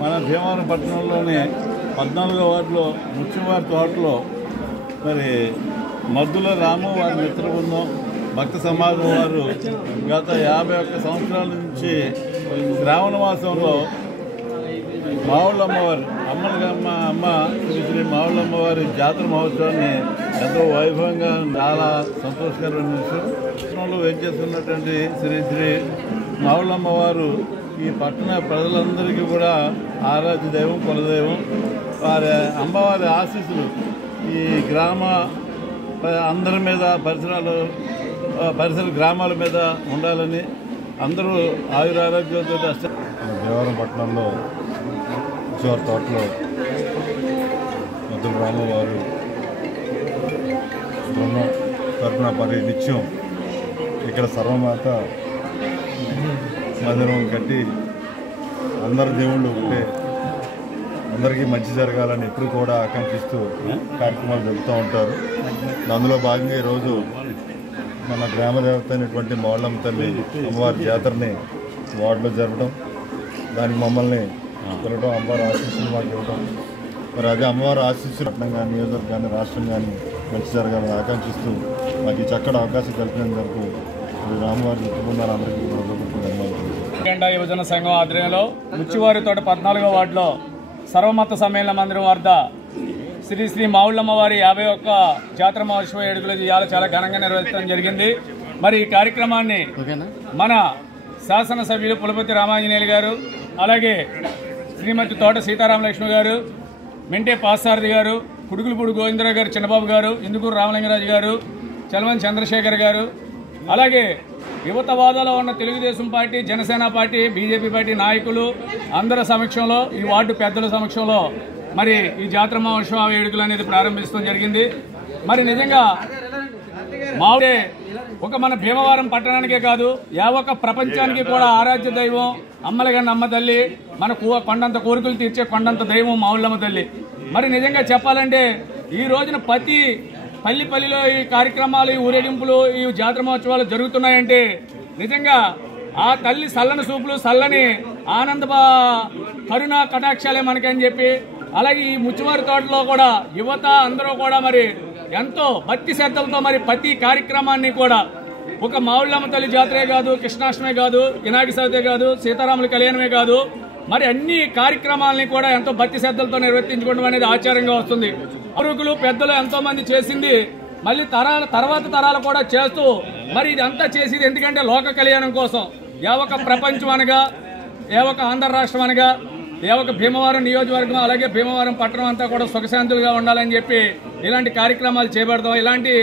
మన భీమవరం పట్టణంలోని 14వ వార్డులో ముఖ్యవారి తోటలో మరి మద్దుల రాము వారి మిత్ర బృందం భక్త సమాజం వారు గత 51 సంవత్సరాల నుంచి శ్రావణమాసంలో మావుళ్ళమ్మవారి అమ్మ శ్రీ మావుళ్ళమ్మవారి జాతర మహోత్సవాన్ని ఎంతో వైభవంగా చాలా సంతోషకరమైన విషయంలో వేచేస్తున్నటువంటి శ్రీ మావుళ్ళమ్మవారు ఈ పట్టణ ప్రజలందరికీ కూడా ఆరాధ్య దైవం కులదైవం. వారి అమ్మవారి ఆశీస్సులు ఈ గ్రామ అందరి మీద పరిసర గ్రామాల మీద ఉండాలని అందరూ ఆయురారోగ్యంతో భీమవరం పట్టణంలో చివరి తోటలో మద్దుల రామవారు బృందం తరఫున మరి నిత్యం ఇక్కడ సర్వమాత మందిరం కట్టి అందరి దేవుళ్ళు ఒకటే అందరికీ మంచి జరగాలని ఎప్పుడు కూడా ఆకాంక్షిస్తూ కార్యక్రమాలు జరుపుతూ ఉంటారు. అందులో భాగంగా ఈరోజు మన గ్రామ దేవత అయినటువంటి మావుళ్ళమ్మ తల్లి అమ్మవారి జాతరని వార్డులో జరపడం, దానికి మమ్మల్ని పిలవడం, అమ్మవారి ఆశీస్సులు మాకు ఇవ్వడం, మరి అదే అమ్మవారి ఆశీస్సులు పట్టణం కానీ నియోజకవర్గం కానీ రాష్ట్రం కానీ మంచి జరగాలని ఆకాంక్షిస్తూ మాకు ఈ చక్కటి అవకాశం కల్పినందుకు రామవారి కుటుంబాలు అందరికీ జెండా యువజన సంఘం ఆధ్వర్యంలో ముచ్చివారి తోట 14వ వార్డులో సర్వమత సమ్మేళన మందిరం వద్ద శ్రీ మావుళ్ళమ్మవారి 51 జాతర మహోత్సవ వేడుకలు చాలా ఘనంగా నిర్వహించడం జరిగింది. మరి ఈ కార్యక్రమాన్ని మన శాసనసభ్యులు పులపతి రామాంజనేయులు గారు, అలాగే శ్రీమతి తోట సీతారామలక్ష్మి గారు, మెంటే పాసారథి గారు, కుడుగులపూడి గోవిందరావు గారు, చిన్నబాబు గారు, ఇందుకూరు రామలింగరాజు గారు, చలమన్ చంద్రశేఖర్ గారు, అలాగే యువతవాదాలో ఉన్న Telugu Desam party, Janasena party, BJP party నాయకులు అందరి సమక్షంలో, ఈ వార్డు పెద్దల సమక్షంలో మరి ఈ జాతర మహోత్సవ వేడుకలు అనేది ప్రారంభించడం జరిగింది. మరి నిజంగా మావుడే ఒక మన భీమవరం పట్టణానికే కాదు యావొక్క ప్రపంచానికి కూడా ఆరాధ్య దైవం అమ్మలగా నమ్మ తల్లి, మన కొండంత కోరికలు తీర్చే కొండంత దైవం మావుళ్ళమ్మ తల్లి. మరి నిజంగా చెప్పాలంటే ఈ రోజున ప్రతి పల్లిలో ఈ కార్యక్రమాలు, ఈ ఊరేగింపులు, ఈ జాతర మహోత్సవాలు జరుగుతున్నాయంటే నిజంగా ఆ తల్లి చల్లని చూపులు, చల్లని ఆనంద కరుణ కటాక్షాలే మనకని చెప్పి, అలాగే ఈ ముచ్చివారి తోటలో కూడా యువత అందరూ కూడా మరి ఎంతో భక్తి శ్రద్ధలతో మరి ప్రతి కార్యక్రమాన్ని కూడా ఒక మావుళ్ళమ్మ తల్లి జాతరే కాదు, కృష్ణాష్టమే కాదు, వినాయక చవితే కాదు, సీతారాముల కళ్యాణమే కాదు, మరి అన్ని కార్యక్రమాలని కూడా ఎంతో భక్తి శ్రద్ధలతో నిర్వర్తించుకోవడం అనేది ఆచారంగా వస్తుంది. అరుకులు పెద్దలు ఎంతో మంది చేసింది మళ్ళీ తర్వాత తరాలు కూడా చేస్తూ మరి ఇది అంతా చేసేది ఎందుకంటే లోక కళ్యాణం కోసం. యావొక ప్రపంచం అనగా, యావొక ఆంధ్ర రాష్ట్రం అనగా, యావొక భీమవరం నియోజకవర్గం అలాగే భీమవరం పట్టణం అంతా కూడా సుఖశాంతులుగా ఉండాలని చెప్పి ఇలాంటి కార్యక్రమాలు చేపడతాం. ఇలాంటి